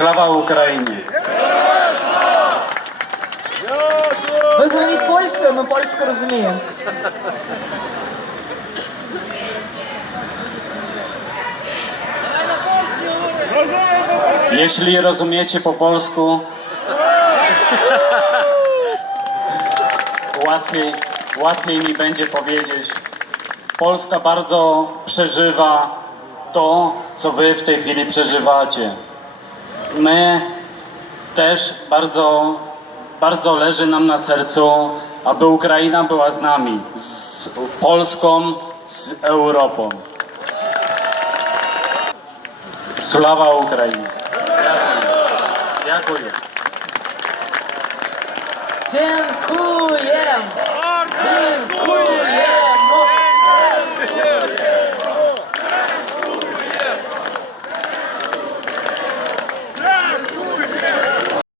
Слава Україні! Ви говоріть польською, ми польську розуміємо. Jeśli rozumiecie po polsku, łatwiej, łatwiej mi będzie powiedzieć. Polska bardzo przeżywa to, co wy w tej chwili przeżywacie. my też bardzo, bardzo leży nam na sercu, aby Ukraina była z nami, z Polską, z Europą. Sława Ukrainie. Dziękuję. Dziękuję.